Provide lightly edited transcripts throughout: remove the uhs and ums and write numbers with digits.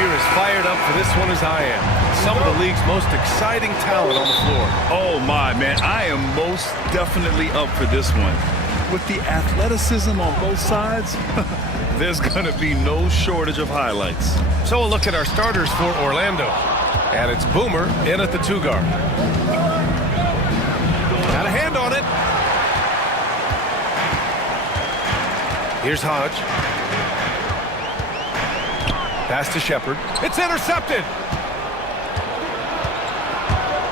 you're as fired up for this one as I am. Some of the league's most exciting talent on the floor. Oh, my, man. I am most definitely up for this one. With the athleticism on both sides, there's going to be no shortage of highlights. So a look at our starters for Orlando. And it's Boomer in at the 2 guard. Got a hand on it. Here's Hodge. Pass to Shepard. It's intercepted.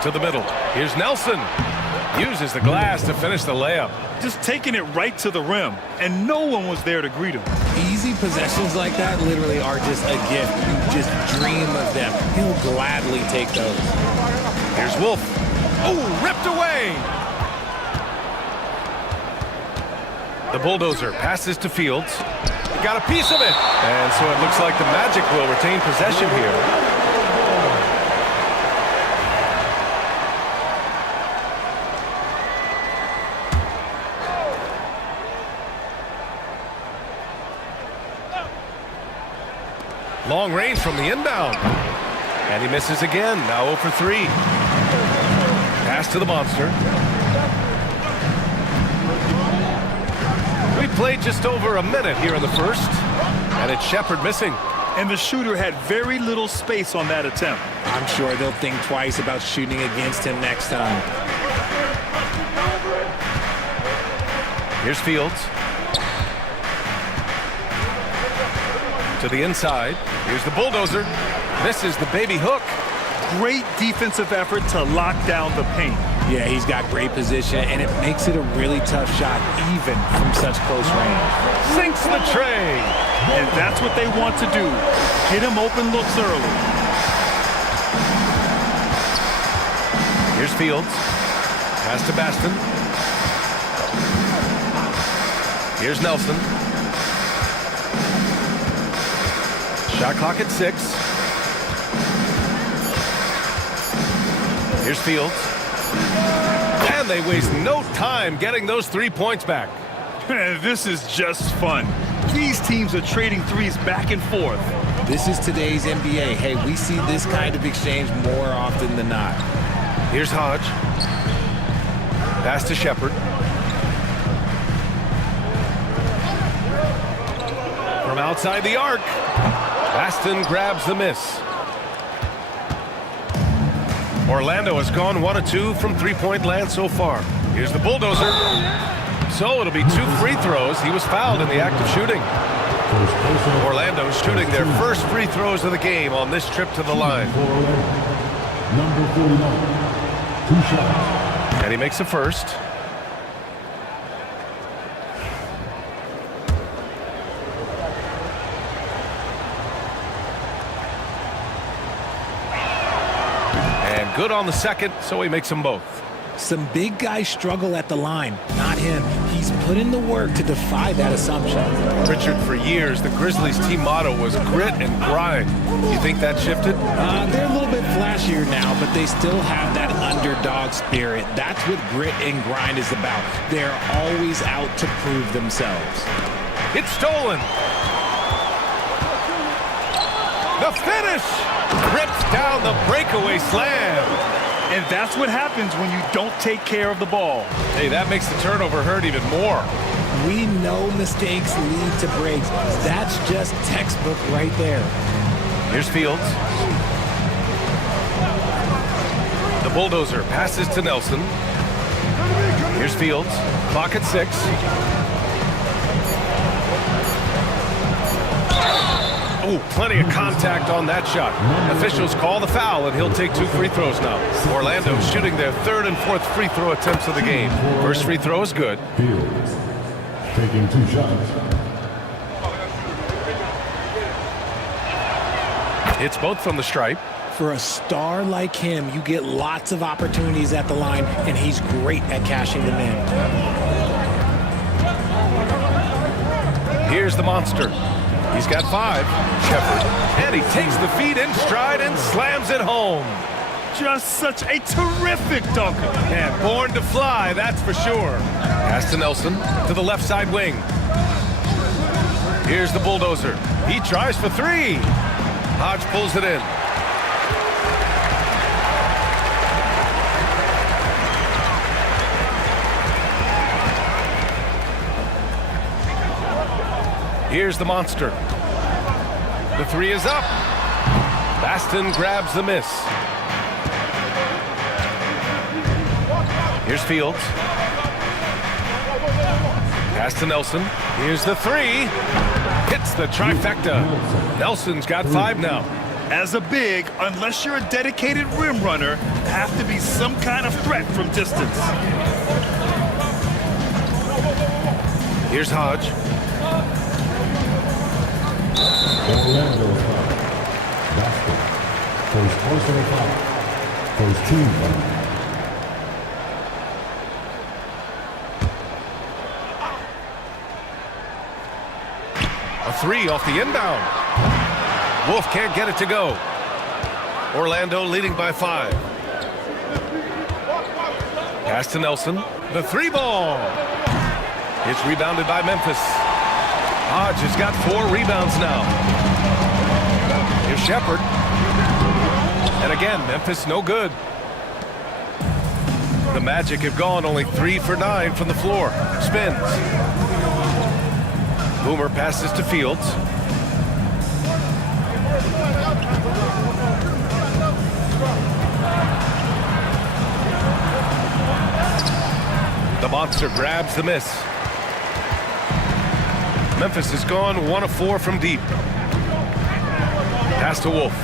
To the middle. Here's Nelson. Uses the glass to finish the layup. Just taking it right to the rim, and no one was there to greet him. Easy possessions like that literally are just a gift. You just dream of them. He'll gladly take those. Here's Wolf. Oh, ripped away. The Bulldozer passes to Fields. He got a piece of it. And so it looks like the Magic will retain possession here. Long range from the inbound. And he misses again. Now 0 for 3. Pass to the monster. We played just over a minute here in the first. And it's Shepard missing. And the shooter had very little space on that attempt. I'm sure they'll think twice about shooting against him next time. Here's Fields. To the inside. Here's the Bulldozer. Misses the baby hook. Great defensive effort to lock down the paint. Yeah, he's got great position, and it makes it a really tough shot, even from such close range. Sinks the tray. And that's what they want to do. Get him open looks early. Here's Fields. Pass to Baston. Here's Nelson. Shot clock at 6. Here's Fields. And they waste no time getting those 3 points back. This is just fun. These teams are trading threes back and forth. This is today's NBA. Hey, we see this kind of exchange more often than not. Here's Hodge. Pass to Shepard. From outside the arc. Baston grabs the miss. Orlando has gone 1 of 2 from 3-point land so far. Here's the Bulldozer. So it'll be 2 free throws. He was fouled in the act of shooting. Orlando's shooting their first free throws of the game on this trip to the line. Number 49, 2 shots. And he makes a first. Good on the second, so he makes them both. Some big guys struggle at the line, not him. He's put in the work to defy that assumption. Richard, for years, the Grizzlies' team motto was grit and grind. You think that shifted? They're a little bit flashier now, but they still have that underdog spirit. That's what grit and grind is about. They're always out to prove themselves. It's stolen. The finish! Rips down the breakaway slam. And that's what happens when you don't take care of the ball. Hey, that makes the turnover hurt even more. We know mistakes lead to breaks. That's just textbook right there. Here's Fields. The Bulldozer passes to Nelson. Here's Fields. Clock at 6. Ooh, plenty of contact on that shot. Officials call the foul, and he'll take 2 free throws now. Orlando shooting their 3rd and 4th free throw attempts of the game. First free throw is good. Fields taking 2 shots. It's both from the stripe. For a star like him, you get lots of opportunities at the line, and he's great at cashing them in. Here's the monster. He's got 5. Shepard. And he takes the feed in stride and slams it home. Just such a terrific dunker. And born to fly, that's for sure. Pass to Nelson to the left side wing. Here's the Bulldozer. He tries for 3. Hodge pulls it in. Here's the monster. The three is up. Baston grabs the miss. Here's Fields. Pass to Nelson. Here's the three. Hits the trifecta. Nelson's got 5 now. As a big, unless you're a dedicated rim runner, have to be some kind of threat from distance. Here's Hodge. Orlando foul. Basket. First personal foul. First team foul. A 3 off the inbound. Wolf can't get it to go. Orlando leading by 5. Pass to Nelson. The 3 ball. It's rebounded by Memphis. Hodge has got 4 rebounds now. Here's Shepard. And again, Memphis no good. The Magic have gone only 3 for 9 from the floor. Spins. Boomer passes to Fields. The monster grabs the miss. Memphis has gone 1 of 4 from deep. Pass to Wolf.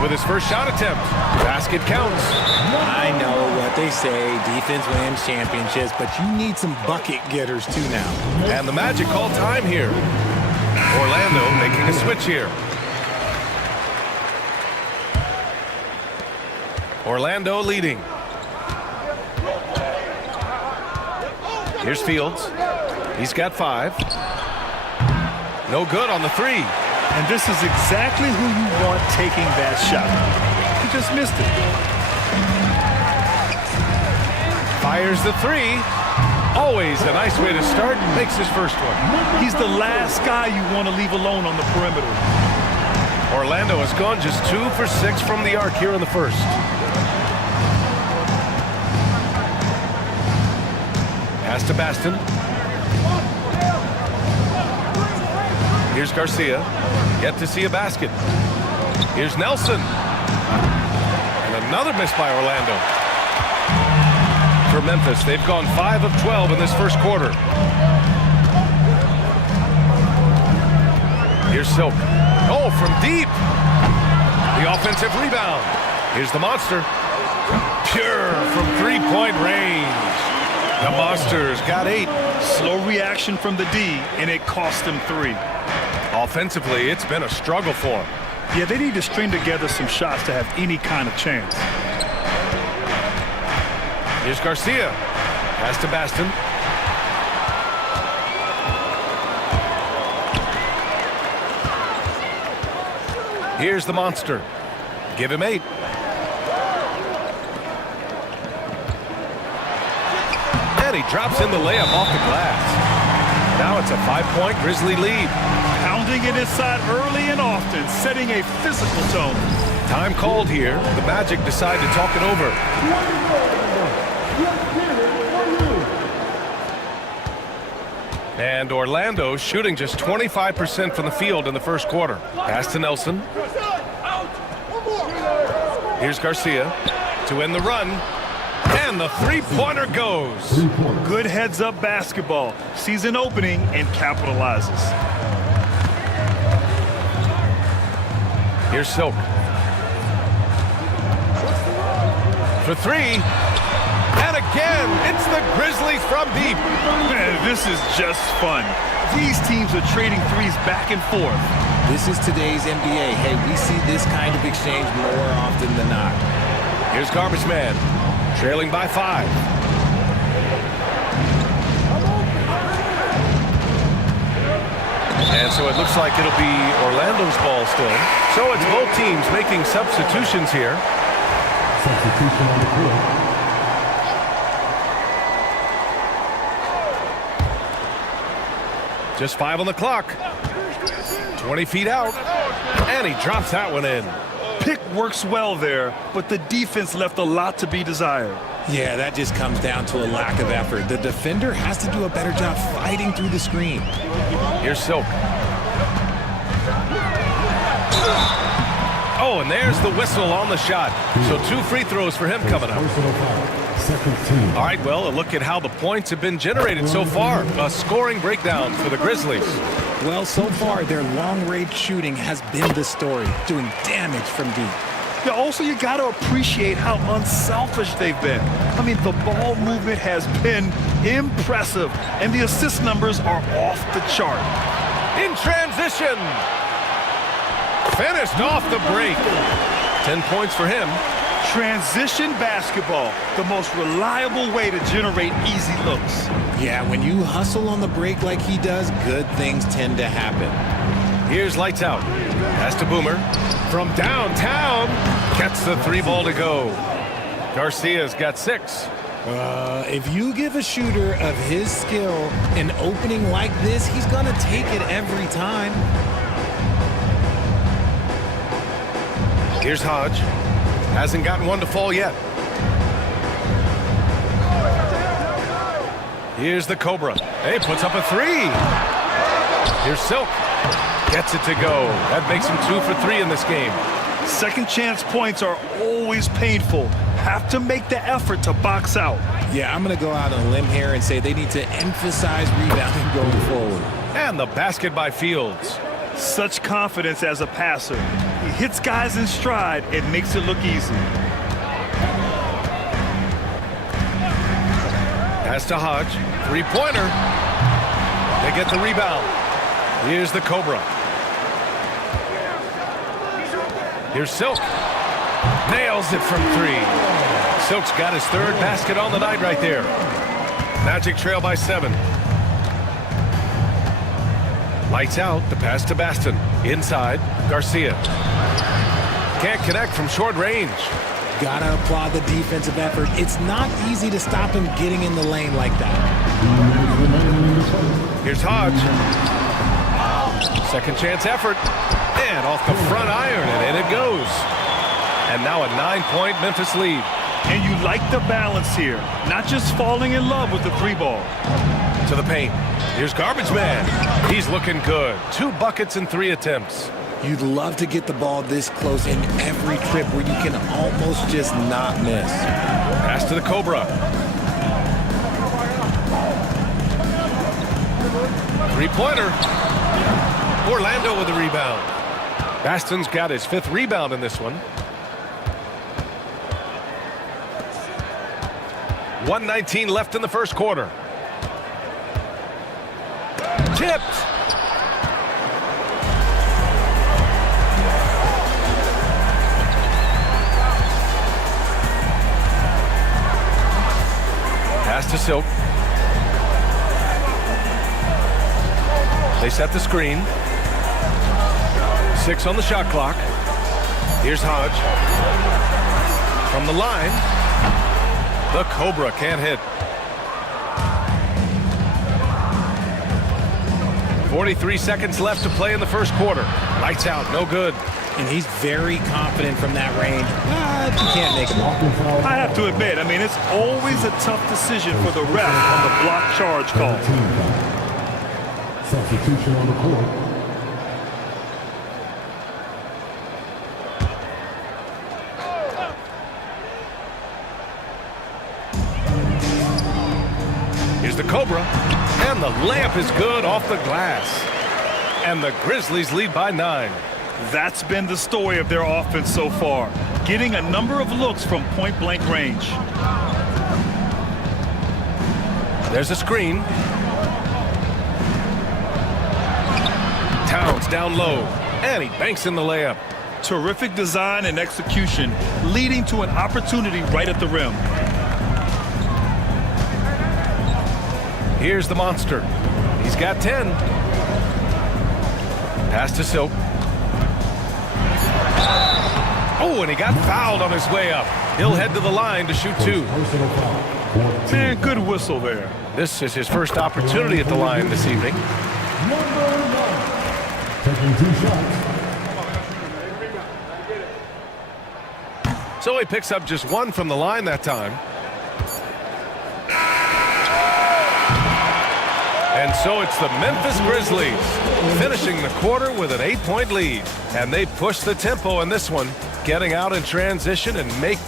With his first shot attempt, basket counts. I know what they say, defense wins championships, but you need some bucket getters too now. And the Magic call time here. Orlando making a switch here. Orlando leading. Here's Fields. He's got 5. No good on the 3. And this is exactly who you want taking that shot. He just missed it. Fires the 3. Always a nice way to start. Makes his first one. He's the last guy you want to leave alone on the perimeter. Orlando has gone just 2 for 6 from the arc here in the first. Pass to Baston. Here's Garcia. Yet to see a basket. Here's Nelson. And another miss by Orlando. For Memphis, they've gone 5 of 12 in this first quarter. Here's Silk. Oh, from deep. The offensive rebound. Here's the monster. Pure from three-point range. The Monsters got 8. Slow reaction from the D, and it cost them 3. Offensively, it's been a struggle for them. Yeah, they need to string together some shots to have any kind of chance. Here's Garcia. Pass to Baston. Here's the monster. Give him 8. And he drops in the layup off the glass. Now it's a 5-point Grizzly lead. Pounding it inside early and often, setting a physical tone. Time called here. The Magic decide to talk it over. And Orlando shooting just 25% from the field in the first quarter. Pass to Nelson. Here's Garcia to end the run. And the three-pointer goes. Good heads-up basketball. Sees an opening and capitalizes. Here's Silk. For 3. And again, it's the Grizzlies from deep. Man, this is just fun. These teams are trading threes back and forth. This is today's NBA. Hey, we see this kind of exchange more often than not. Here's Garbage Man, trailing by 5. And so it looks like it'll be Orlando's ball still. So it's both teams making substitutions here. Substitution on the court. Just 5 on the clock. 20 feet out. And he drops that one in. Pick works well there, but the defense left a lot to be desired. Yeah, that just comes down to a lack of effort. The defender has to do a better job fighting through the screen. Here's Silk. Oh, and there's the whistle on the shot. So 2 free throws for him coming up. Personal foul. Second team. All right, well, a look at how the points have been generated so far. A scoring breakdown for the Grizzlies. Well, so far, their long-range shooting has been the story, doing damage from deep. Yeah, also, you got to appreciate how unselfish they've been. I mean, the ball movement has been impressive, and the assist numbers are off the chart. In transition. Finished off the break. 10 points for him. Transition basketball, the most reliable way to generate easy looks. Yeah, when you hustle on the break like he does, good things tend to happen. Here's lights out. Pass to Boomer. From downtown. Gets the 3 ball to go. Garcia's got 6. If you give a shooter of his skill an opening like this, he's going to take it every time. Here's Hodge. Hasn't gotten one to fall yet. Here's the Cobra. Hey, puts up a 3. Here's Silk. Gets it to go. That makes him 2 for 3 in this game. Second chance points are always painful. Have to make the effort to box out. Yeah, I'm going to go out on a limb here and say they need to emphasize rebounding going forward. And the basket by Fields. Such confidence as a passer. He hits guys in stride and makes it look easy. Pass to Hodge. 3-pointer. They get the rebound. Here's the Cobra. Here's Silk. Nails it from 3. Silk's got his 3rd basket on the night right there. Magic trail by 7. Lights out. The pass to Baston. Inside. Garcia. Can't connect from short range. Gotta applaud the defensive effort. It's not easy to stop him getting in the lane like that. Here's Hodge. Second chance effort. And off the front iron, and in it goes. And now a 9-point Memphis lead. And you like the balance here. Not just falling in love with the 3 ball. To the paint. Here's Garbage Man. He's looking good. 2 buckets and 3 attempts. You'd love to get the ball this close in every trip where you can almost just not miss. Pass to the Cobra. 3-pointer. Orlando with the rebound. Baston's got his 5th rebound in this one. 1:19 left in the first quarter. Tipped. Pass to Silk. They set the screen. 6 on the shot clock. Here's Hodge. From the line. The Cobra can't hit. 43 seconds left to play in the first quarter. Lights out, no good. And he's very confident from that range, but you can't make him all. I have to admit, I mean, it's always a tough decision for the ref on the block charge call. Substitution on the court. Here's the Cobra, and the layup is good off the glass. And the Grizzlies lead by 9. That's been the story of their offense so far, getting a number of looks from point-blank range. There's a screen. Towns down low, and he banks in the layup. Terrific design and execution, leading to an opportunity right at the rim. Here's the monster. He's got 10. Pass to Silk. Oh, and he got fouled on his way up. He'll head to the line to shoot 2. Personal foul. Man, good whistle there. This is his first opportunity at the line this evening. Number 9. Taking 2 shots. So he picks up just 1 from the line that time. And so it's the Memphis Grizzlies finishing the quarter with an 8-point lead. And they push the tempo in this one, getting out in transition and make.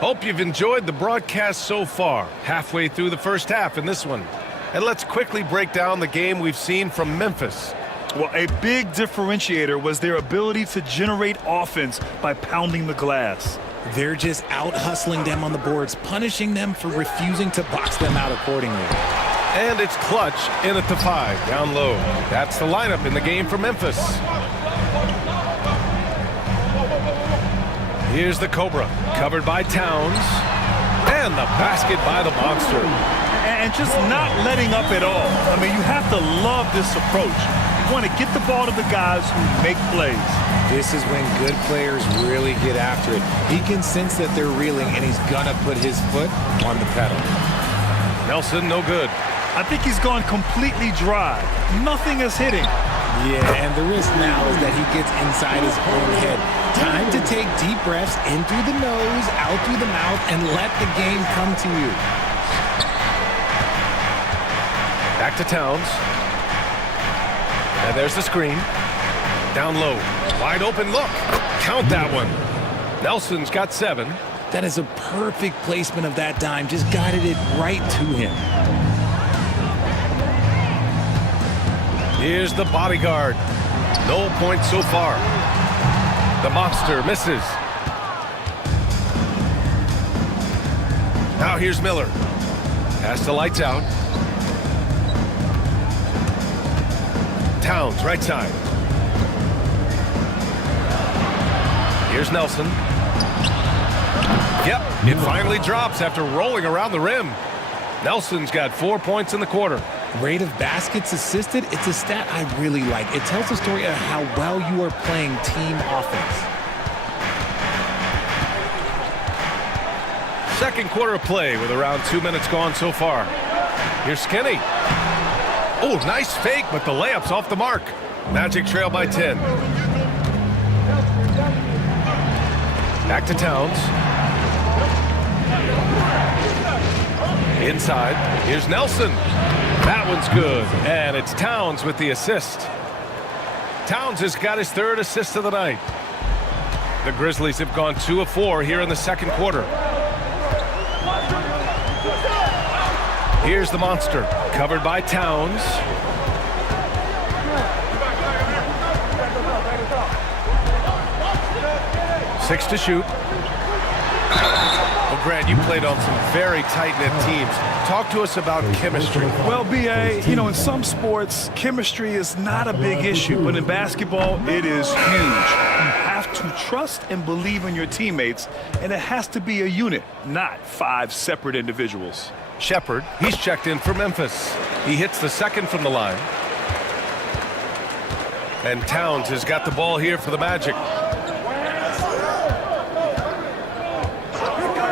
Hope you've enjoyed the broadcast so far. Halfway through the first half in this one. And let's quickly break down the game we've seen from Memphis. Well, a big differentiator was their ability to generate offense by pounding the glass. They're just out hustling them on the boards, punishing them for refusing to box them out accordingly. And it's Clutch in at the 5, down low. That's the lineup in the game for Memphis. Here's the Cobra, covered by Towns. And the basket by the Monster. And just not letting up at all. I mean, you have to love this approach. You want to get the ball to the guys who make plays. This is when good players really get after it. He can sense that they're reeling, and he's gonna put his foot on the pedal. Nelson, no good. I think he's gone completely dry. Nothing is hitting. Yeah, and the risk now is that he gets inside his own head. Time to take deep breaths in through the nose, out through the mouth, and let the game come to you. Back to Towns. And there's the screen. Down low. Wide open look. Count that one. Nelson's got 7. That is a perfect placement of that dime. Just guided it right to him. Here's the bodyguard. No points so far. The Monster misses. Now here's Miller. Pass to lights out. Towns, right side. Here's Nelson. Yep, it finally drops after rolling around the rim. Nelson's got 4 points in the quarter. Rate of baskets assisted, it's a stat I really like. It tells a story of how well you are playing team offense. Second quarter of play with around 2 minutes gone so far. Here's Skinny. Oh, nice fake, but the layup's off the mark. Magic trail by 10. Back to Towns. Inside. Here's Nelson. That one's good. And it's Towns with the assist. Towns has got his 3rd assist of the night. The Grizzlies have gone 2 of 4 here in the second quarter. Here's the Monster, covered by Towns. Six to shoot. Well, Grant, you played on some very tight-knit teams. Talk to us about chemistry. Well, B.A., you know, in some sports, chemistry is not a big issue, but in basketball, it is huge. You have to trust and believe in your teammates, and it has to be a unit, not 5 separate individuals. Shepard, he's checked in for Memphis. He hits the 2nd from the line. And Towns has got the ball here for the Magic.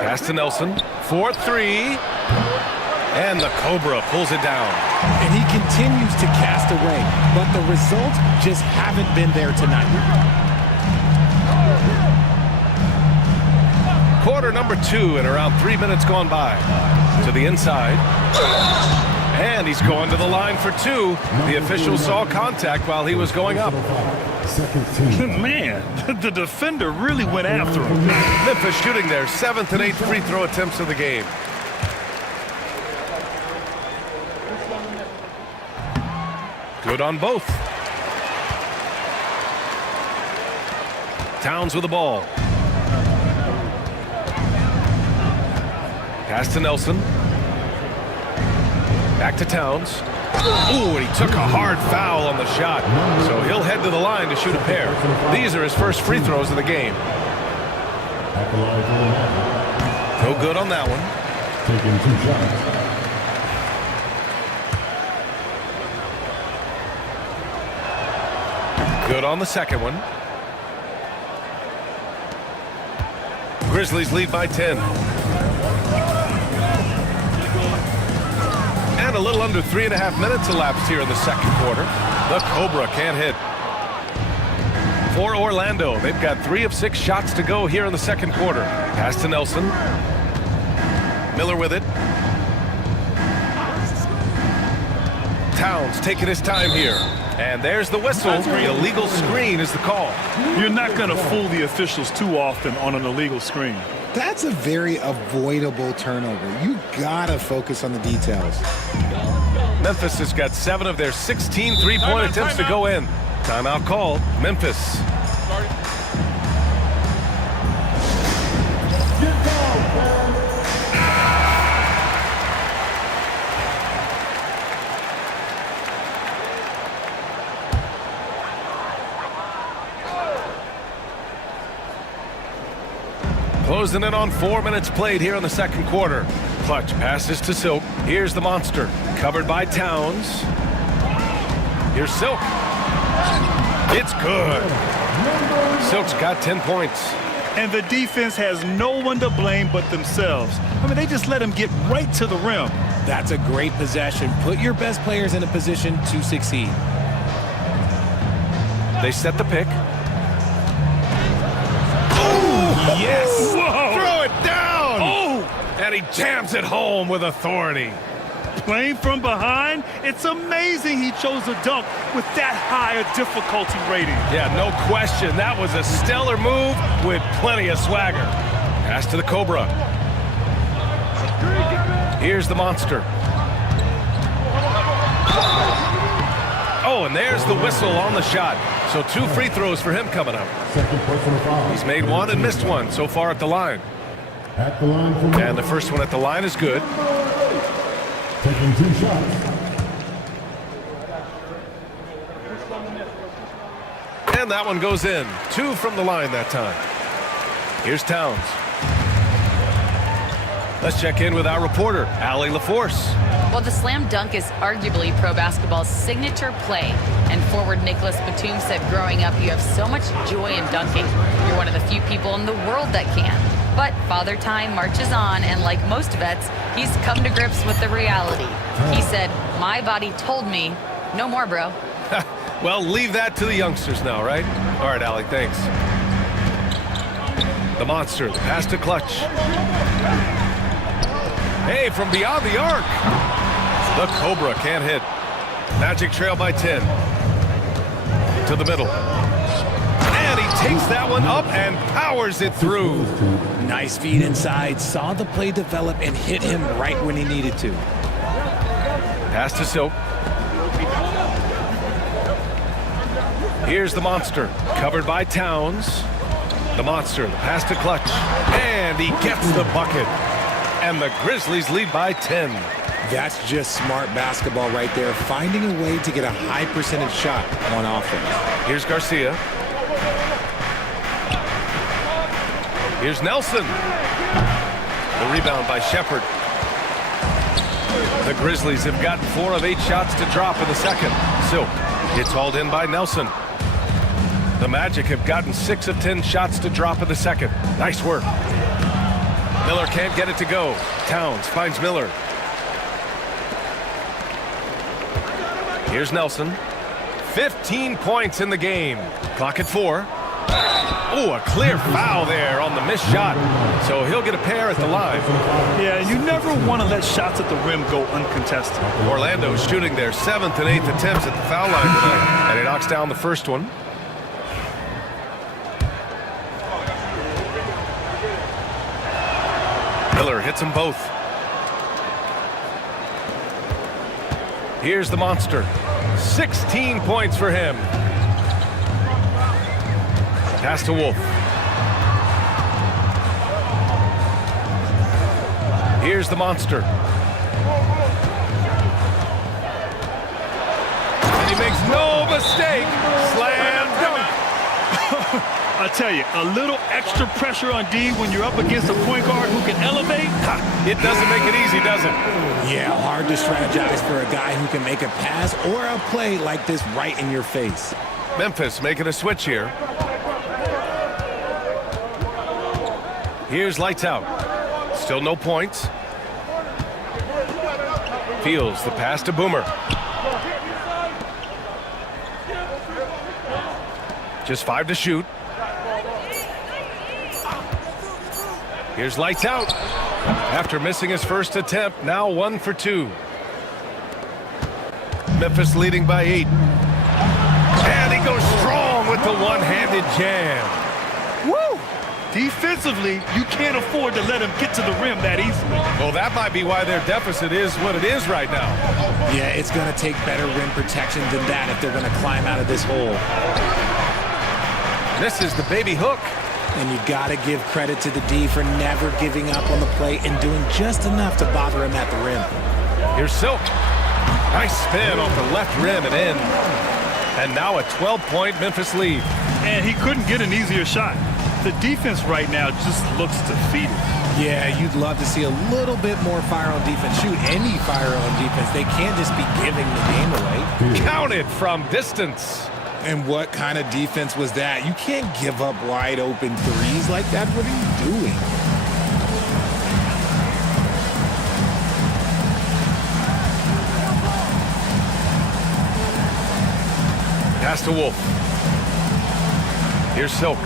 Pass to Nelson. 4-3. And the Cobra pulls it down. And he continues to cast away, but the results just haven't been there tonight. Quarter number 2 and around 3 minutes gone by. To the inside. And he's going to the line for 2. The official saw contact while he was going up. Second team. Man, the defender really went after him. Memphis shooting their 7th and 8th free throw attempts of the game. Good on both. Towns with the ball. Pass to Nelson. Back to Towns. Ooh, and he took a hard foul on the shot. So he'll head to the line to shoot a pair. These are his first free throws of the game. No good on that one. Taking 2 shots. Good on the second one. Grizzlies lead by 10. And a little under 3.5 minutes elapsed here in the second quarter. The Cobra can't hit. For Orlando, they've got 3 of 6 shots to go here in the second quarter. Pass to Nelson. Miller with it. Towns taking his time here. And there's the whistle. The illegal screen is the call. You're not going to fool the officials too often on an illegal screen. That's a very avoidable turnover. You gotta focus on the details. Memphis has got 7 of their 16 three-point attempts to go in. Timeout called. Memphis. Closing in on 4 minutes played here in the second quarter. Clutch passes to Silk. Here's the monster. Covered by Towns. Here's Silk. It's good. Silk's got 10 points. And the defense has no one to blame but themselves. I mean, they just let him get right to the rim. That's a great possession. Put your best players in a position to succeed. They set the pick. Yes! Whoa! Throw it down! Oh! And he jams it home with authority. Playing from behind, it's amazing he chose a dunk with that high a difficulty rating. Yeah, no question. That was a stellar move with plenty of swagger. Pass to the Cobra. Here's the monster. Oh, and there's the whistle on the shot. So 2 free throws for him coming up. Second personal foul. He's made 1 and missed 1 so far at the line. At the line for And the first one at the line is good. taking 2 shots. And that one goes in. 2 from the line that time. Here's Towns. Let's check in with our reporter, Allie LaForce. Well, the slam dunk is arguably pro basketball's signature play. And forward Nicholas Batum said growing up, you have so much joy in dunking. You're one of the few people in the world that can. But Father Time marches on, and like most vets, he's come to grips with the reality. He said, my body told me, no more, bro. Well, leave that to the youngsters now, right? All right, Allie, thanks. The monster, the pass to Clutch. Hey, from beyond the arc. The Cobra can't hit. Magic trail by 10. To the middle. And he takes that one up and powers it through. Nice feed inside. Saw the play develop and hit him right when he needed to. Pass to Silk. Here's the monster. Covered by Towns. The monster, the pass to Clutch. And he gets the bucket. And the Grizzlies lead by 10. That's just smart basketball right there. Finding a way to get a high percentage shot on offense. Here's Garcia. Here's Nelson. The rebound by Shepard. The Grizzlies have gotten 4 of 8 shots to drop in the second. Silk gets hauled in by Nelson. The Magic have gotten 6 of 10 shots to drop in the second. Nice work. Miller can't get it to go. Towns finds Miller. Here's Nelson. 15 points in the game. Clock at 4. Oh, a clear foul there on the missed shot. So he'll get a pair at the line. Yeah, you never want to let shots at the rim go uncontested. Orlando shooting their 7th and 8th attempts at the foul line tonight. And he knocks down the first one. Miller hits them both. Here's the monster. 16 points for him. Pass to Wolf. Here's the monster. And he makes no mistake. Slam dunk. I tell you, a little extra pressure on D when you're up against a point guard who can elevate. It doesn't make it easy, does it? Yeah, hard to strategize for a guy who can make a pass or a play like this right in your face. Memphis making a switch here. Here's lights out. Still no points. Fields the pass to Boomer. Just 5 to shoot. Here's lights out. After missing his first attempt, now 1 for 2. Memphis leading by 8. And he goes strong with the one-handed jam. Woo! Defensively, you can't afford to let him get to the rim that easily. Well, that might be why their deficit is what it is right now. Yeah, it's going to take better rim protection than that if they're going to climb out of this hole. This is the baby hook. And you got to give credit to the D for never giving up on the play and doing just enough to bother him at the rim. Here's Silk. Nice spin off the left rim and in. And now a 12-point Memphis lead. And he couldn't get an easier shot. The defense right now just looks defeated. Yeah, you'd love to see a little bit more fire on defense. Shoot, any fire on defense. They can't just be giving the game away. Counted from distance. And what kind of defense was that? You can't give up wide open threes like that. What are you doing? Pass to Wolf. Here's Silk.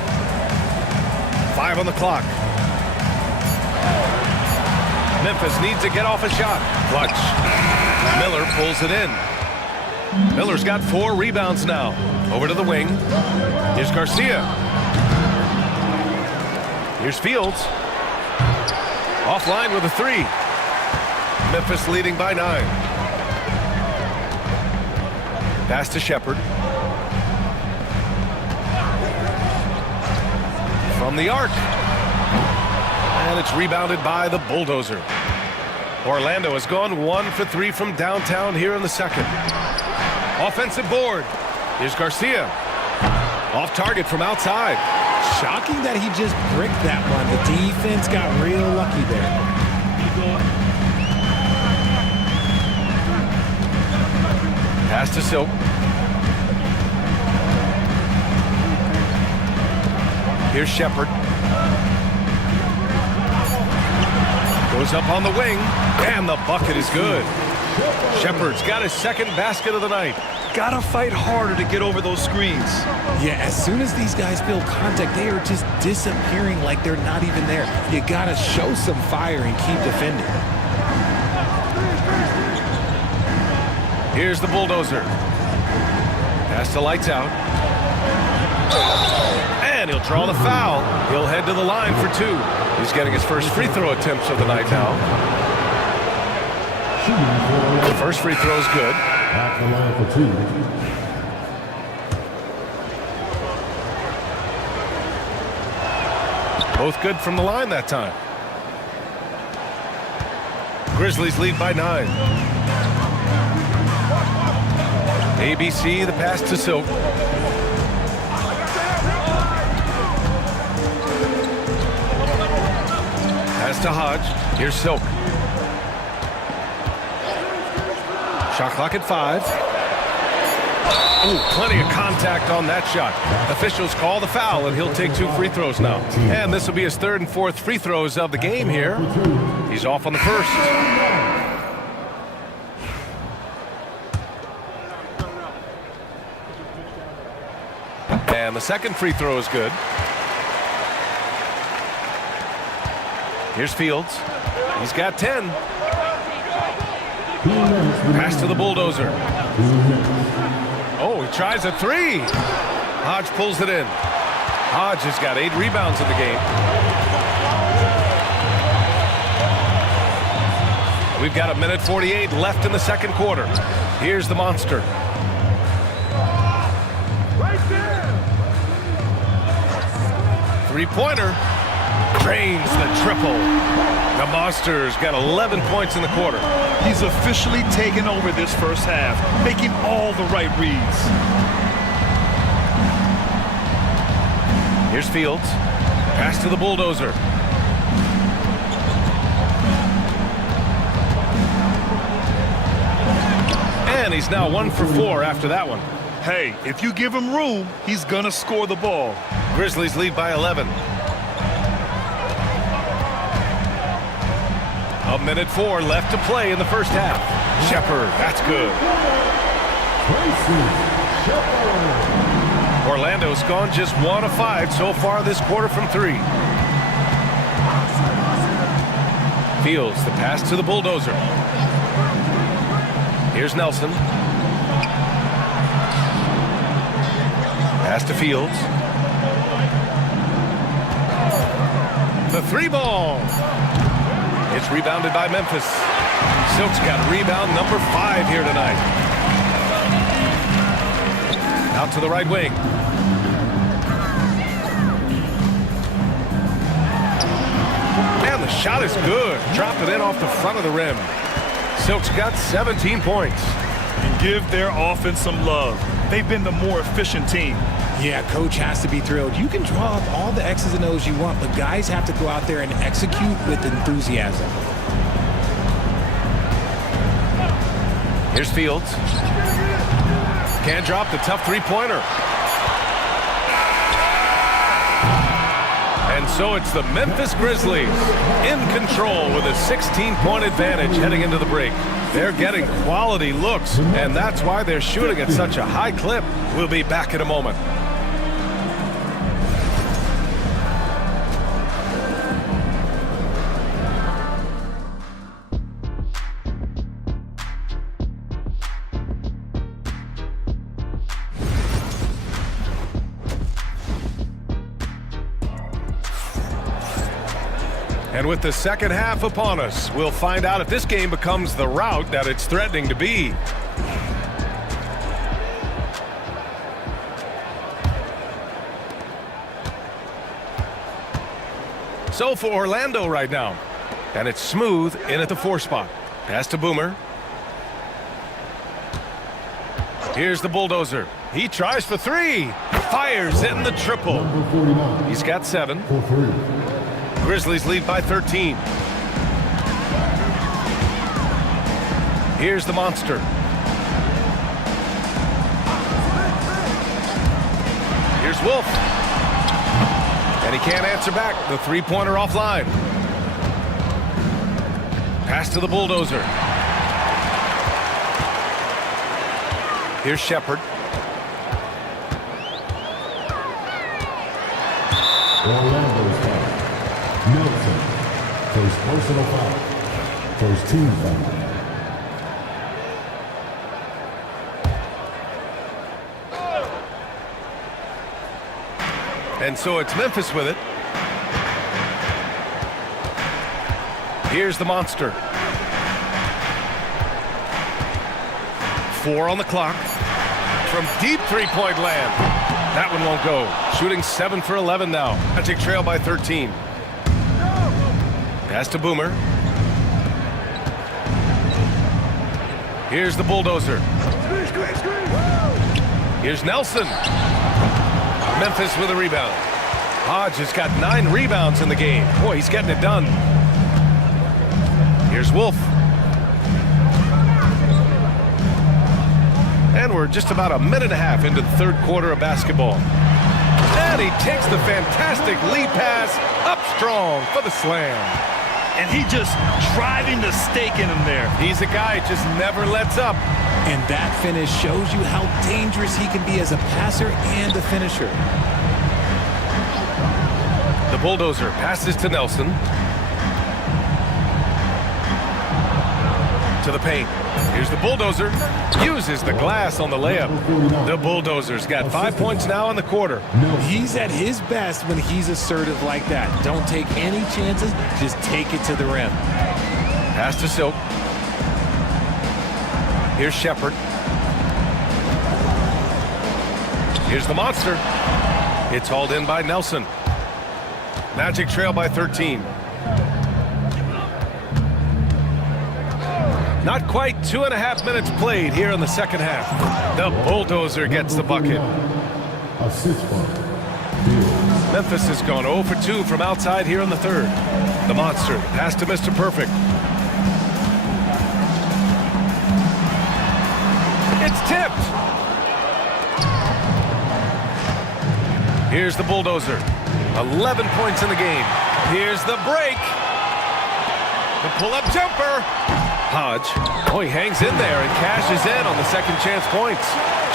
5 on the clock. Memphis needs to get off a shot. Clutch. Miller pulls it in. Miller's got 4 rebounds now. Over to the wing. Here's Garcia. Here's Fields. Offline with a 3. Memphis leading by 9. Pass to Shepard. From the arc. And it's rebounded by the Bulldozer. Orlando has gone 1 for 3 from downtown here in the second. Offensive board. Here's Garcia. Off target from outside. Shocking that he just bricked that one. The defense got real lucky there. Pass to Silk. Here's Shepard. Goes up on the wing, and the bucket is good. Shepard's got his second basket of the night. Gotta fight harder to get over those screens. Yeah, as soon as these guys feel contact, they are just disappearing like they're not even there. You gotta show some fire and keep defending. Here's the Bulldozer. Pass to lights out. And he'll draw the foul. He'll head to the line for 2. He's getting his first free throw attempts of the night now. The first free throw is good. At the line for 2. Both good from the line that time. Grizzlies lead by 9. ABC, the pass to Silk. Pass to Hodge. Here's Silk. Shot clock at 5. Ooh, plenty of contact on that shot. Officials call the foul, and he'll take 2 free throws now. And this will be his 3rd and 4th free throws of the game here. He's off on the first. And the second free throw is good. Here's Fields. He's got 10. Pass to the Bulldozer. Oh, he tries a 3. Hodge pulls it in. Hodge has got 8 rebounds in the game. We've got 1:48 left in the second quarter. Here's the monster. Three-pointer. Drains the triple. The Monster's got 11 points in the quarter. He's officially taken over this first half, making all the right reads. Here's Fields. Pass to the Bulldozer. And he's now 1 for 4 after that one. Hey, if you give him room, he's gonna score the ball. Grizzlies lead by 11. 1:04 left to play in the first half. Shepard, that's good. Orlando's gone just 1 of 5 so far this quarter from 3. Fields the pass to the bulldozer. Here's Nelson. Pass to Fields. The 3 ball. It's rebounded by Memphis. Silk's got rebound number 5 here tonight. Out to the right wing. And the shot is good. Dropped it in off the front of the rim. Silk's got 17 points. And give their offense some love. They've been the more efficient team. Yeah, coach has to be thrilled. You can draw up all the X's and O's you want, but guys have to go out there and execute with enthusiasm. Here's Fields. Can't drop the tough 3-pointer. And so it's the Memphis Grizzlies in control with a 16-point advantage heading into the break. They're getting quality looks, and that's why they're shooting at such a high clip. We'll be back in a moment. And with the second half upon us, we'll find out if this game becomes the rout that it's threatening to be. So for Orlando right now, and it's Smooth in at the 4 spot. Pass to Boomer. Here's the bulldozer. He tries for 3. Fires in the triple. He's got 7. Grizzlies lead by 13. Here's the monster. Here's Wolf. And he can't answer back. The 3-pointer offline. Pass to the bulldozer. Here's Shepard. Orlando's foul. Nelson. First personal foul. First team foul. And so it's Memphis with it. Here's the monster. 4 on the clock. From deep 3-point land. That one won't go. Shooting 7 for 11 now. Magic trail by 13. Pass to Boomer. Here's the bulldozer. Here's Nelson. Memphis with a rebound. Hodge has got 9 rebounds in the game. Boy, he's getting it done. Here's Wolf. And we're just about a minute and a half into the third quarter of basketball. And he takes the fantastic lead pass up strong for the slam. And he just driving the stake in him there. He's a guy who just never lets up. And that finish shows you how dangerous he can be as a passer and a finisher. The bulldozer passes to Nelson. To the paint. Here's the bulldozer. Uses the glass on the layup. The bulldozer's got 5 points now in the quarter. He's at his best when he's assertive like that. Don't take any chances. Just take it to the rim. Pass to Silk. Here's Shepard. Here's the monster. It's hauled in by Nelson. Magic trail by 13. Not quite 2.5 minutes played here in the second half. The bulldozer gets the bucket. Assist for Memphis has gone 0 for 2 from outside here in the third. The monster pass to Mr. Perfect. It's tipped. Here's the bulldozer. 11 points in the game. Here's the break. The pull-up jumper. Hodge. Oh, he hangs in there and cashes in on the second chance points.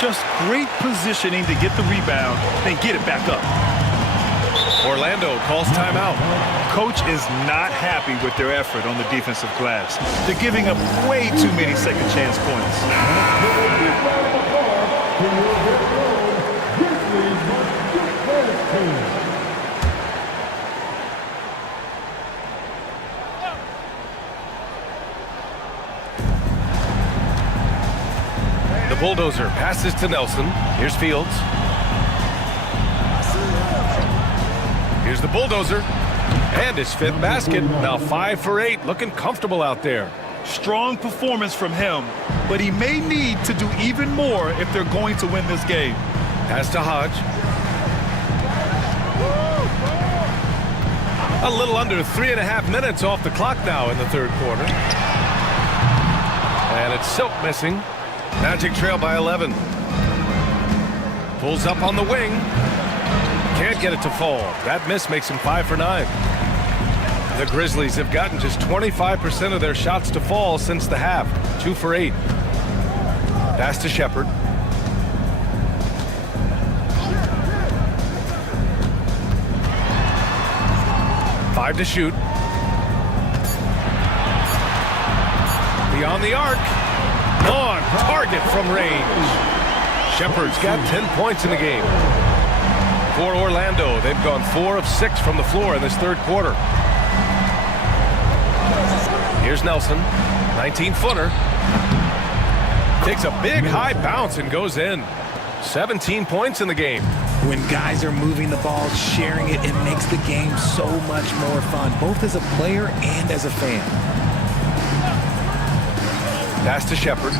Just great positioning to get the rebound, then get it back up. Orlando calls timeout. Coach is not happy with their effort on the defensive glass. They're giving up way too many second chance points. The bulldozer passes to Nelson. Here's Fields. Here's the bulldozer. And his fifth basket. Now 5 for 8. Looking comfortable out there. Strong performance from him, but he may need to do even more if they're going to win this game. Pass to Hodge. A little under 3.5 minutes off the clock now in the third quarter. And it's Silk missing. Magic trail by 11. Pulls up on the wing. Can't get it to fall. That miss makes him 5 for 9. The Grizzlies have gotten just 25% of their shots to fall since the half. 2 for 8. Pass to Shepherd. Five to shoot. Beyond the arc. On target from range. Shepherd's got 10 points in the game. For Orlando, they've gone 4 of 6 from the floor in this third quarter. Here's Nelson, 19-footer. Takes a big high bounce and goes in. 17 points in the game. When guys are moving the ball, sharing it, it makes the game so much more fun, both as a player and as a fan. Pass to Shepherd.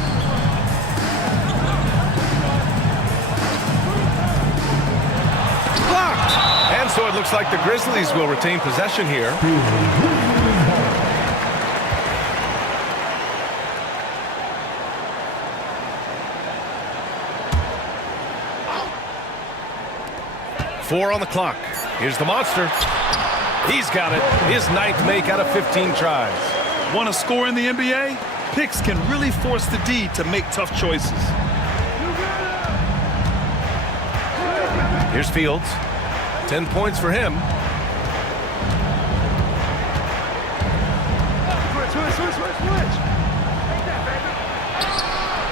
Blocked! And so it looks like the Grizzlies will retain possession here. Four on the clock. Here's the monster. He's got it. His 9th make out of 15 tries. Want to score in the NBA? Picks can really force the D to make tough choices. Here's Fields. 10 points for him.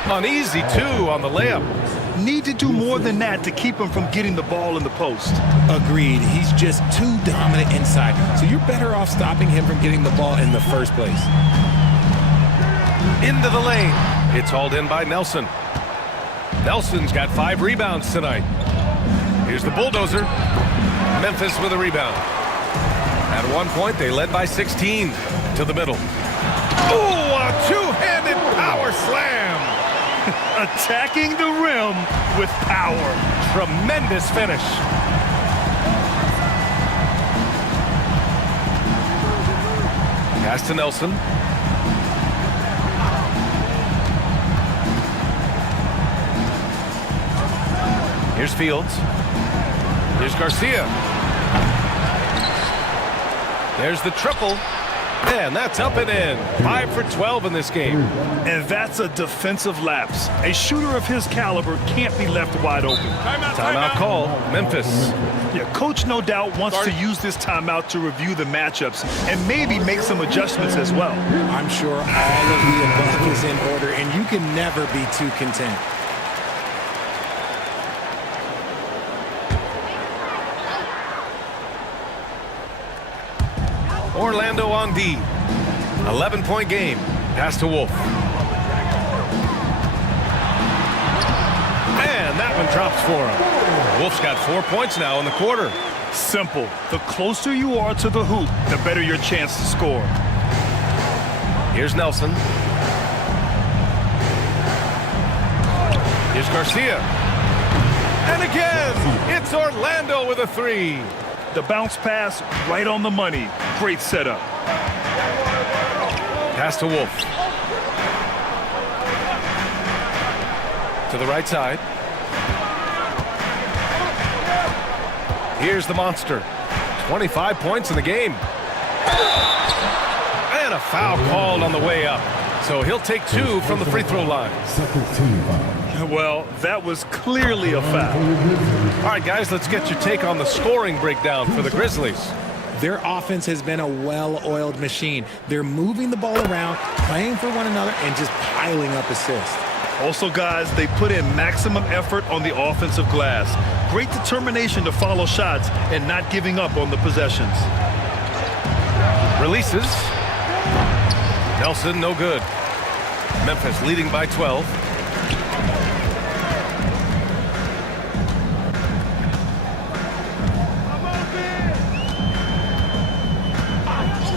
Uneasy, too, on the layup. Need to do more than that to keep him from getting the ball in the post. Agreed. He's just too dominant inside, so you're better off stopping him from getting the ball in the first place. Into the lane. It's hauled in by Nelson. Nelson's got 5 rebounds tonight. Here's the bulldozer. Memphis with a rebound. At one point, they led by 16 to the middle. Oh, a two-handed power slam. Attacking the rim with power. Tremendous finish. Pass to Nelson. Here's Fields. Here's Garcia. There's the triple. And that's up and in. 5 for 12 in this game. And that's a defensive lapse. A shooter of his caliber can't be left wide open. Timeout call. Memphis. Yeah, coach no doubt wants to use this timeout to review the matchups and maybe make some adjustments as well. I'm sure all of the above is in order, and you can never be too content. Orlando on D. 11-point game. Pass to Wolf. And that one drops for him. Wolf's got 4 points now in the quarter. Simple. The closer you are to the hoop, the better your chance to score. Here's Nelson. Here's Garcia. And again, it's Orlando with a 3. The bounce pass right on the money. Great setup. Pass to Wolf. To the right side. Here's the monster. 25 points in the game. And a foul called on the way up. So he'll take 2 from the free throw line. Second team foul. Well, that was clearly a foul. All right, guys, let's get your take on the scoring breakdown for the Grizzlies. Their offense has been a well-oiled machine. They're moving the ball around, playing for one another, and just piling up assists. Also, guys, they put in maximum effort on the offensive glass. Great determination to follow shots and not giving up on the possessions. Releases. Nelson, no good. Memphis leading by 12.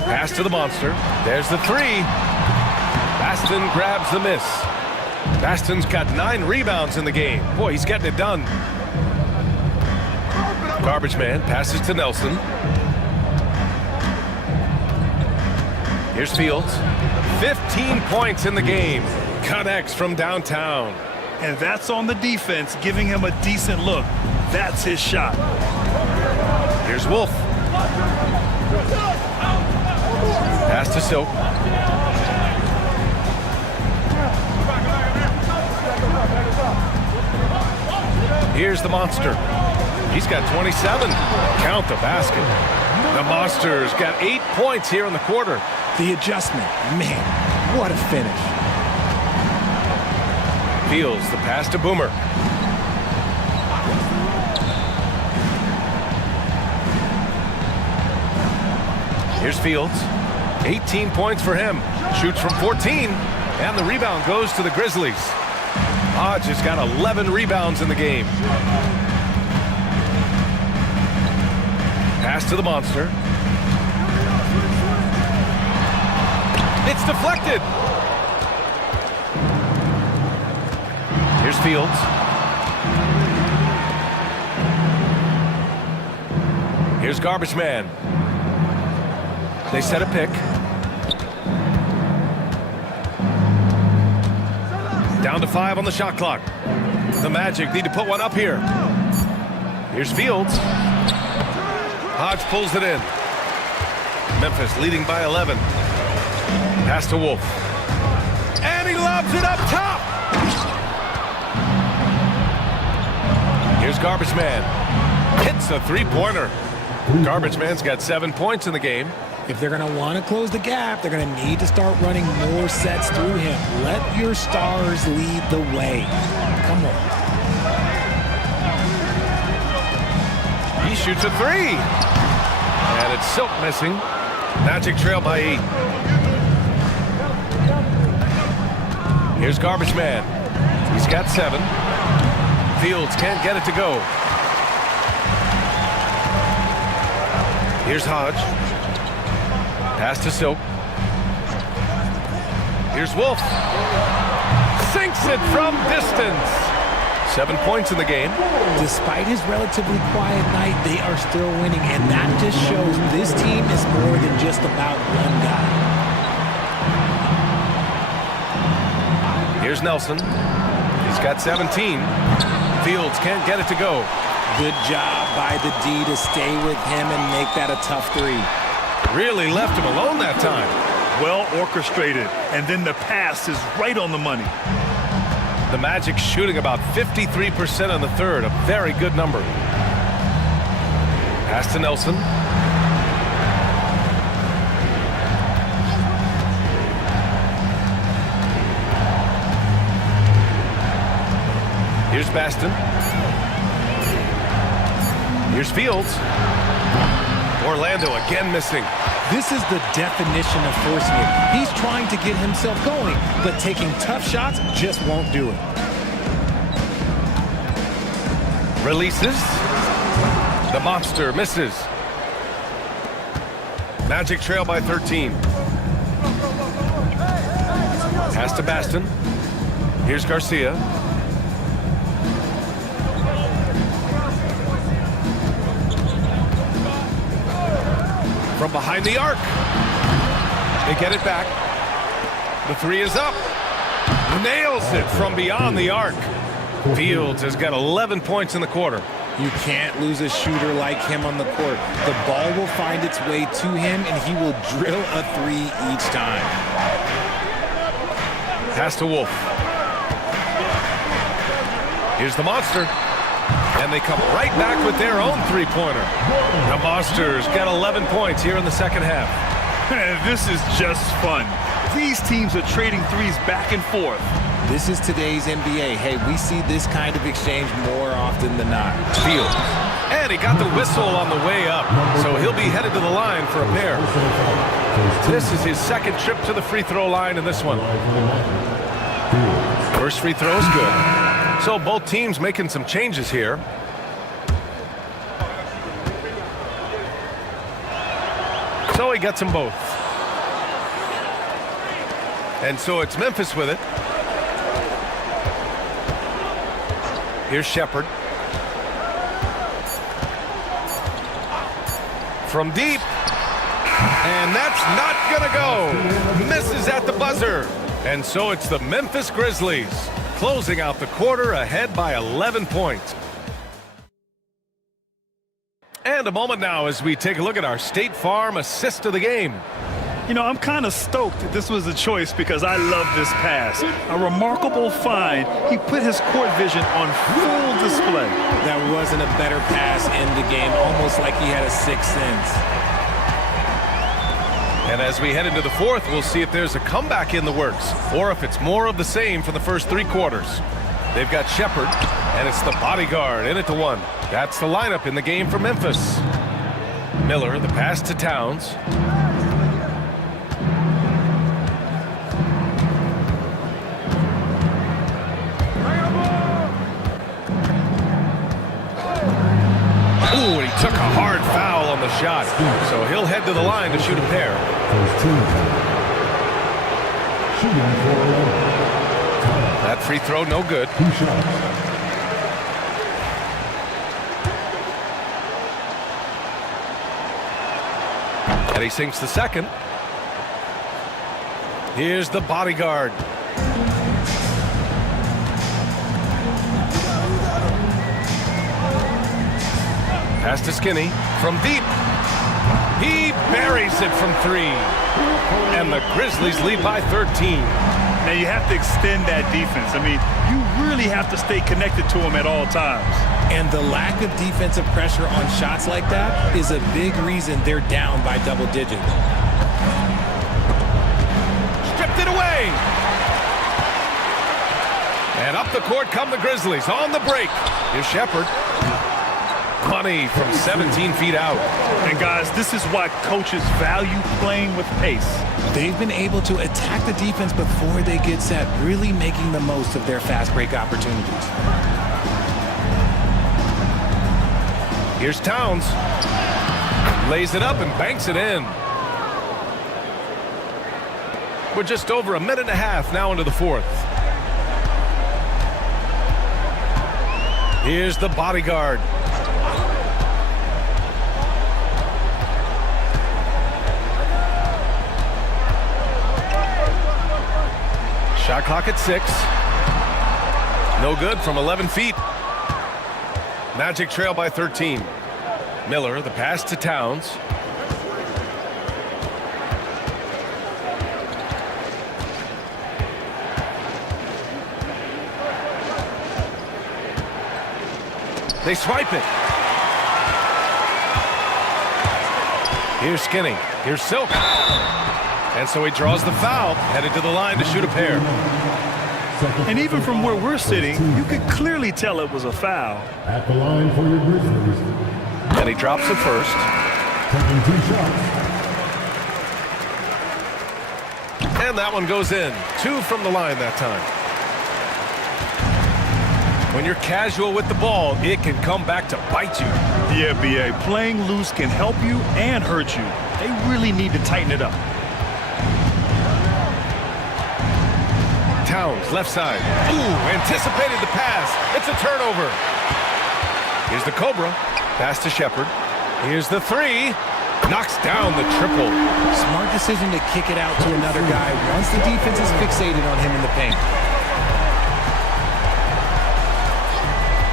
Pass to the monster. There's the 3. Baston grabs the miss. Baston's got 9 rebounds in the game. Boy, he's getting it done. Garbage man passes to Nelson. Here's Fields. 15 points in the game. Connects from downtown. And that's on the defense, giving him a decent look. That's his shot. Here's Wolf. Pass to Silk. Here's the monster. He's got 27. Count the basket. The Monster's got 8 points here in the quarter. The adjustment, man, what a finish. Fields the pass to Boomer. Here's Fields. 18 points for him. Shoots from 14. And the rebound goes to the Grizzlies. Hodge has got 11 rebounds in the game. Pass to the monster. It's deflected. Here's Fields. Here's Garbage Man. They set a pick. Down to 5 on the shot clock. The Magic need to put one up here. Here's Fields. Hodge pulls it in. Memphis leading by 11. Pass to Wolf. And he lobs it up top. Here's Garbage Man. Hits a three-pointer. Garbage Man's got 7 points in the game. If they're going to want to close the gap, they're going to need to start running more sets through him. Let your stars lead the way. Come on. He shoots a 3. And it's Silk missing. Magic trail by 8. Here's Garbage Man. He's got 7. Fields can't get it to go. Here's Hodge. Pass to Silk. Here's Wolf. Sinks it from distance. 7 points in the game. Despite his relatively quiet night, they are still winning, and that just shows this team is more than just about one guy. Here's Nelson. He's got 17. Fields can't get it to go. Good job by the D to stay with him and make that a tough 3. Really left him alone that time. Well orchestrated, and then the pass is right on the money. The Magic shooting about 53% in the third, a very good number. Pass to Nelson. Here's Baston. Here's Fields. Orlando again missing. This is the definition of forcing it. He's trying to get himself going, but taking tough shots just won't do it. Releases. The monster misses. Magic trail by 13. Pass to Baston. Here's Garcia. From behind the arc. They get it back. The 3 is up. Nails it from beyond the arc. Fields has got 11 points in the quarter. You can't lose a shooter like him on the court. The ball will find its way to him, and he will drill a three each time. Pass to Wolf. Here's the Monster. And they come right back with their own three-pointer. The Monsters got 11 points here in the second half. This is just fun. These teams are trading threes back and forth. This is today's NBA. Hey, we see this kind of exchange more often than not. Field. And he got the whistle on the way up, so he'll be headed to the line for a pair. This is his second trip to the free throw line in this one. First free throw is good. So both teams making some changes here. So he gets them both. And so it's Memphis with it. Here's Shepherd. From deep. And that's not gonna go. Misses at the buzzer. And so it's the Memphis Grizzlies closing out the quarter ahead by 11 points. And a moment now as we take a look at our State Farm assist of the game. You know, I'm kind of stoked that this was a choice because I love this pass. A remarkable find. He put his court vision on full display. That wasn't a better pass in the game, almost like he had a sixth sense. And as we head into the fourth, we'll see if there's a comeback in the works or if it's more of the same for the first three quarters. They've got Shepherd, and it's the bodyguard in at the one. That's the lineup in the game for Memphis. Miller, the pass to Towns. Ooh, and he took a hard foul on the shot. So he'll head to the line to shoot a pair. That free throw, no good. And he sinks the second. Here's the bodyguard. Pass to Skinny from deep. He buries it from three. And the Grizzlies lead by 13. Now you have to extend that defense. I mean, you really have to stay connected to him at all times. And the lack of defensive pressure on shots like that is a big reason they're down by double digits. Stripped it away. And up the court come the Grizzlies on the break. Here's Shepherd. Money from 17 feet out. And guys, this is why coaches value playing with pace. They've been able to attack the defense before they get set, really making the most of their fast break opportunities. Here's Towns. Lays it up and banks it in. We're just over a minute and a half now into the fourth. Here's the bodyguard. Shot clock at 6. No good from 11 feet. Magic trail by 13. Miller, the pass to Towns. They swipe it. Here's Skinny. Here's Silk. And so he draws the foul, headed to the line to shoot a pair. And even from where we're sitting, you could clearly tell it was a foul. At the line for your Grizzlies. And he drops it first. Taking 2 shots. And that one goes in. 2 from the line that time. When you're casual with the ball, it can come back to bite you. Yeah, B.A. Playing loose can help you and hurt you. They really need to tighten it up. Towns, left side. Ooh, anticipated the pass. It's a turnover. Here's the Cobra. Pass to Shepherd. Here's the 3. Knocks down the triple. Smart decision to kick it out to another guy once the defense is fixated on him in the paint.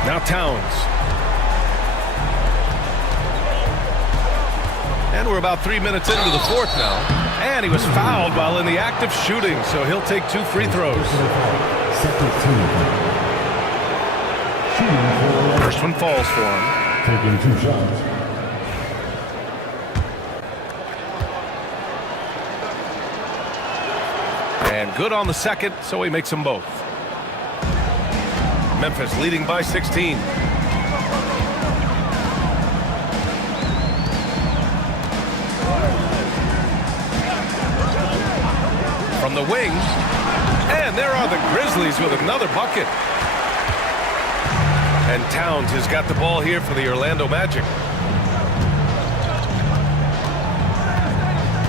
Now Towns. And we're about 3 minutes into the fourth now. And he was fouled while in the act of shooting, so he'll take 2 free throws. Second team. Shooting for First one falls for him. taking 2 shots. And good on the second, so he makes them both. Memphis leading by 16. From the wing, and there are the Grizzlies with another bucket. And Towns has got the ball here for the Orlando Magic.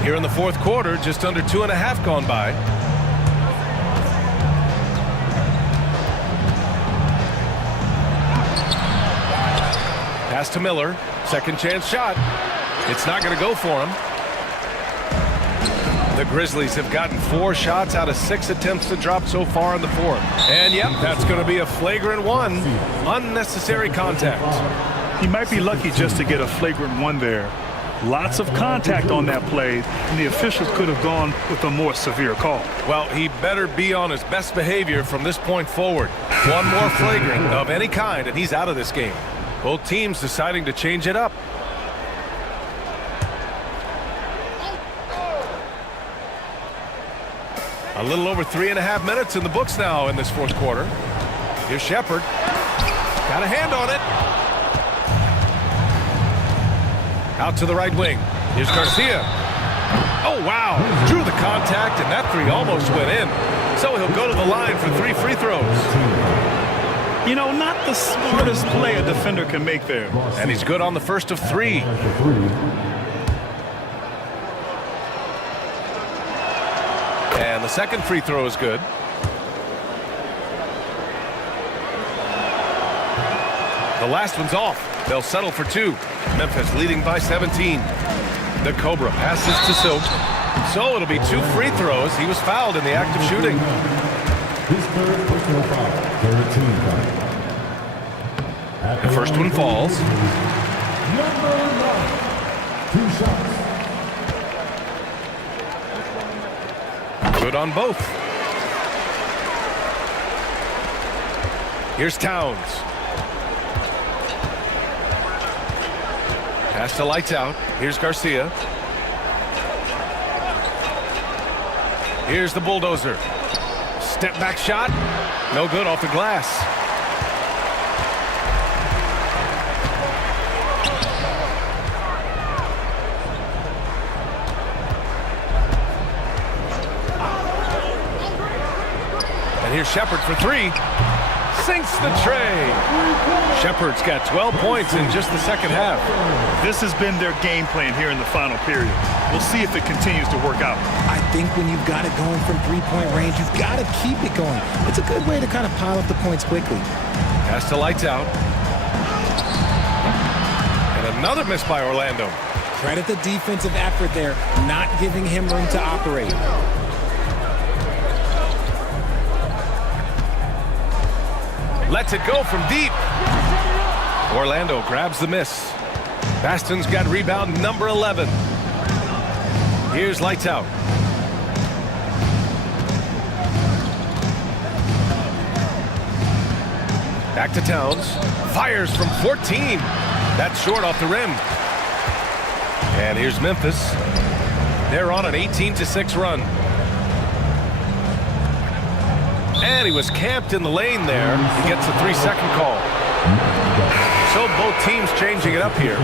Here in the fourth quarter, just under 2.5 gone by. Pass to Miller, second chance shot. It's not going to go for him. The Grizzlies have gotten 4 shots out of 6 attempts to drop so far in the fourth. And yep, that's going to be a flagrant 1. Unnecessary contact. He might be lucky just to get a flagrant 1 there. Lots of contact on that play, and the officials could have gone with a more severe call. Well, he better be on his best behavior from this point forward. 1 more flagrant of any kind, and he's out of this game. Both teams deciding to change it up. A little over 3.5 minutes in the books now in this fourth quarter. Here's Shepard. Got a hand on it. Out to the right wing. Here's Garcia. Oh, wow. Drew the contact, and that 3 almost went in. So he'll go to the line for 3 free throws. You know, not the smartest play a defender can make there. And he's good on the first of 3. And the second free throw is good. The last one's off. They'll settle for 2. Memphis leading by 17. The Cobra passes to Silk. So it'll be 2 free throws. He was fouled in the act of shooting. His third personal foul. Third team foul. The first one falls. Number 9. 2 shots. Good on both. Here's Towns. Pass to lights out. Here's Garcia. Here's the bulldozer. Step back shot. No good off the glass. And here's Shepard for 3. Sinks the tray. Shepard's got 12 points in just the second half. This has been their game plan here in the final period. We'll see if it continues to work out. I think when you've got it going from 3-point range, you've got to keep it going. It's a good way to kind of pile up the points quickly. Pass to lights out. And another miss by Orlando. Credit the defensive effort there, not giving him room to operate. Lets it go from deep. Orlando grabs the miss. Baston's got rebound number 11. Here's lights out. Back to Towns. Fires from 14. That's short off the rim. And here's Memphis. They're on an 18-6 run. And he was camped in the lane there. He gets a 3-second call. So both teams changing it up here.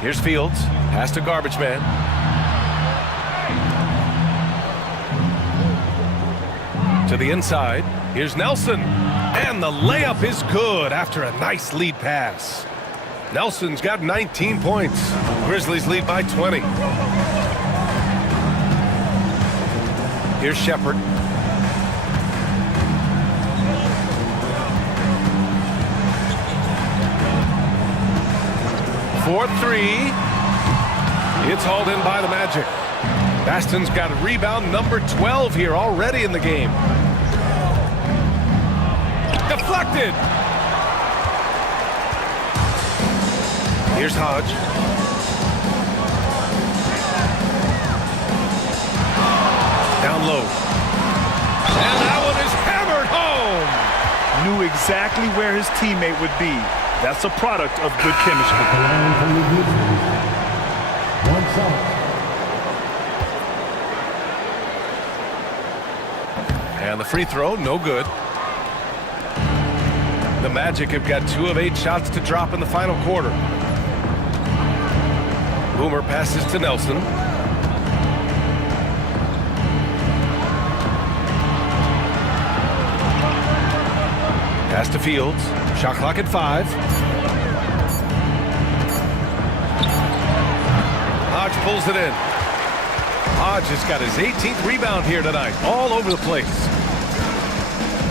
Here's Fields. Pass to garbage man. To the inside. Here's Nelson. And the layup is good after a nice lead pass. Nelson's got 19 points. Grizzlies lead by 20. Here's Shepard. For 3. It's hauled in by the Magic. Baston's got rebound number 12 here already in the game. Deflected. Here's Hodge. Down low. And that one is hammered home. Knew exactly where his teammate would be. That's a product of good chemistry. One shot. And the free throw, no good. The Magic have got 2 of 8 shots to drop in the final quarter. Boomer passes to Nelson. Pass to Fields. Shot clock at 5. Hodge pulls it in. Hodge has got his 18th rebound here tonight. All over the place.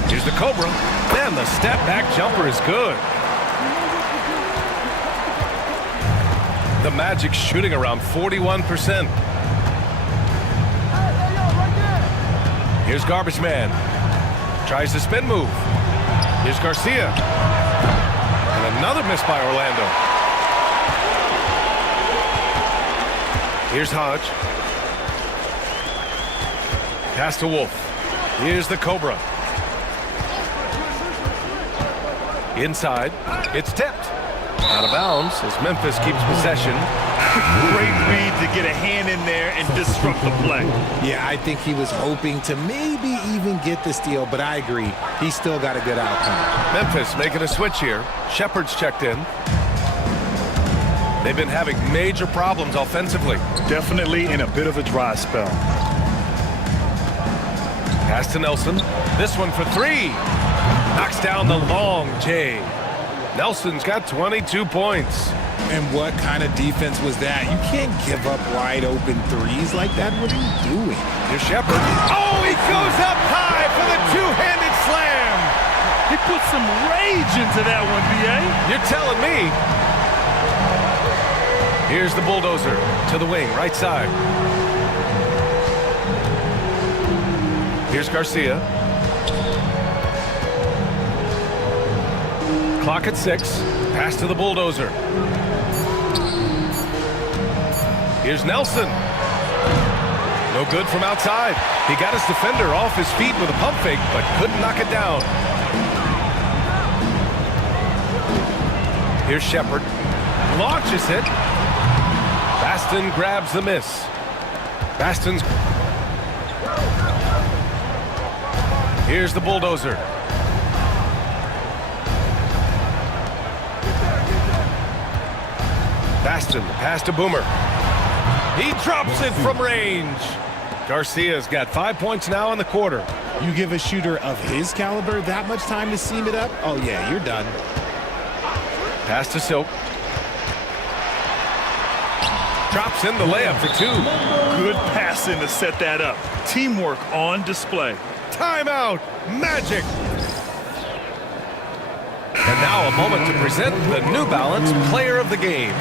Here's the Cobra. And the step back jumper is good. The Magic shooting around 41%. Here's Garbage Man. Tries the spin move. Here's Garcia. And another miss by Orlando. Here's Hodge. Pass to Wolf. Here's the Cobra. Inside. It's tipped. Out of bounds as Memphis keeps possession. Great read to get a hand in there and disrupt the play. Yeah, I think he was hoping to maybe even get the steal, but I agree. He still got a good outcome. Memphis making a switch here. Shepard's checked in. They've been having major problems offensively. Definitely in a bit of a dry spell. Pass to Nelson. This one for 3. Knocks down the long J. Nelson's got 22 points. And what kind of defense was that? You can't give up wide open threes like that. What are you doing? Here's Shepard. Oh, he goes up high for the two-handed slam. He put some rage into that one, B.A. You're telling me. Here's the bulldozer to the wing, right side. Here's Garcia. Clock at 6. Pass to the bulldozer. Here's Nelson. No good from outside. He got his defender off his feet with a pump fake, but couldn't knock it down. Here's Shepard. Launches it. Baston grabs the miss. Baston's. Here's the bulldozer. Baston, pass to Boomer. He drops it from range. Garcia's got 5 points now in the quarter. You give a shooter of his caliber that much time to seam it up? Oh, yeah, you're done. Pass to Silk. Drops in the layup for 2. Good passing to set that up. Teamwork on display. Timeout, Magic. And now a moment to present the New Balance Player of the Game.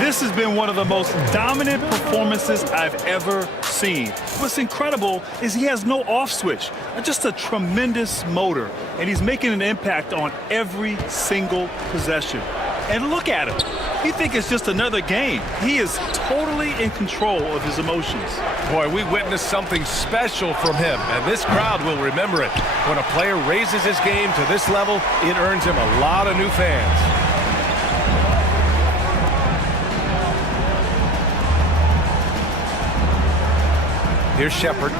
This has been one of the most dominant performances I've ever seen. What's incredible is he has no off switch, just a tremendous motor, and he's making an impact on every single possession. And look at him. He thinks it's just another game. He is totally in control of his emotions. Boy, we witnessed something special from him, and this crowd will remember it. When a player raises his game to this level, it earns him a lot of new fans. Here's Shepard.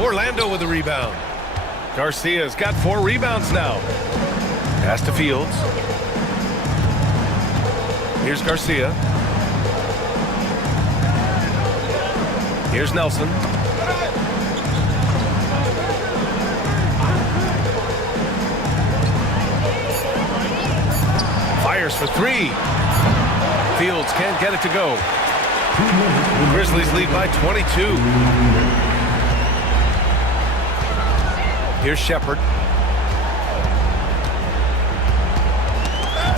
Orlando with the rebound. Garcia's got 4 rebounds now. Pass to Fields. Here's Garcia. Here's Nelson. Fires for 3. Fields can't get it to go. Grizzlies lead by 22. Here's Shepard.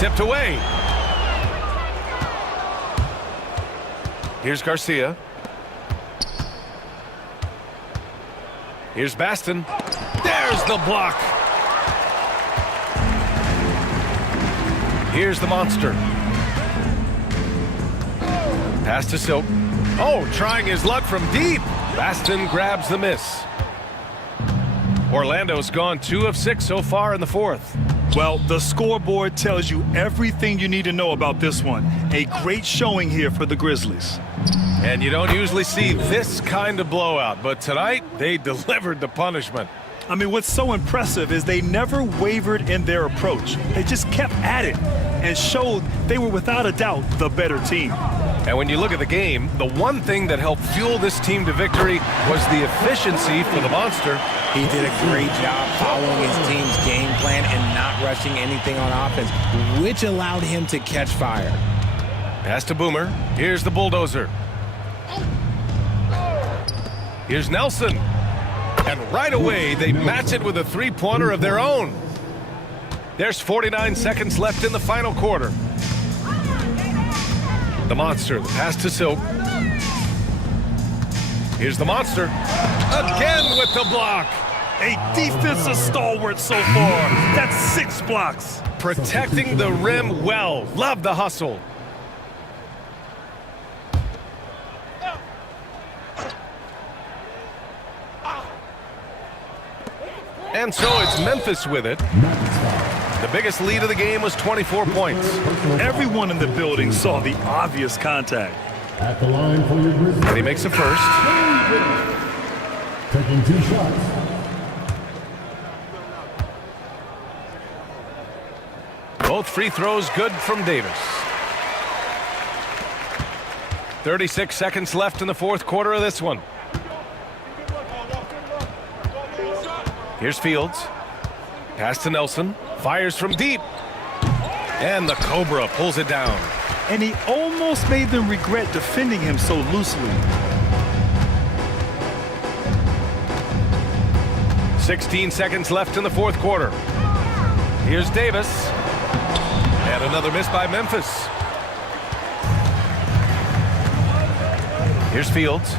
Tipped away. Here's Garcia. Here's Baston. There's the block. Here's the monster. Pass to Silk. Oh, trying his luck from deep. Baston grabs the miss. Orlando's gone 2 of 6 so far in the fourth. Well, the scoreboard tells you everything you need to know about this one. A great showing here for the Grizzlies. And you don't usually see this kind of blowout, but tonight they delivered the punishment. I mean, what's so impressive is they never wavered in their approach. They just kept at it and showed they were without a doubt the better team. And when you look at the game, the one thing that helped fuel this team to victory was the efficiency for the monster. He did a great job following his team's game plan and not rushing anything on offense, which allowed him to catch fire. Pass to Boomer. Here's the bulldozer. Here's Nelson. And right away, they match it with a three-pointer of their own. There's 49 seconds left in the final quarter. The monster, the pass to Silk. Here's the monster. Again with the block. A defensive stalwart so far. That's 6 blocks. Protecting the rim well. Love the hustle. And so it's Memphis with it. The biggest lead of the game was 24 points. Everyone in the building saw the obvious contact. At the line for your Grizzlies. And he makes a first. Taking 2 shots. Both free throws good from Davis. 36 seconds left in the fourth quarter of this one. Here's Fields. Pass to Nelson. Fires from deep. And the Cobra pulls it down. And he almost made them regret defending him so loosely. 16 seconds left in the fourth quarter. Here's Davis. And another miss by Memphis. Here's Fields.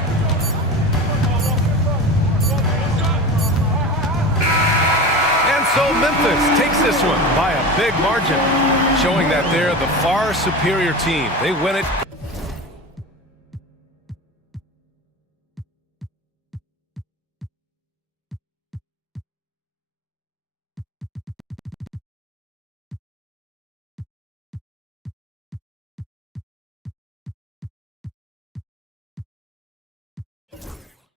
And so Memphis takes this one by a big margin, showing that they're the far superior team. They win it.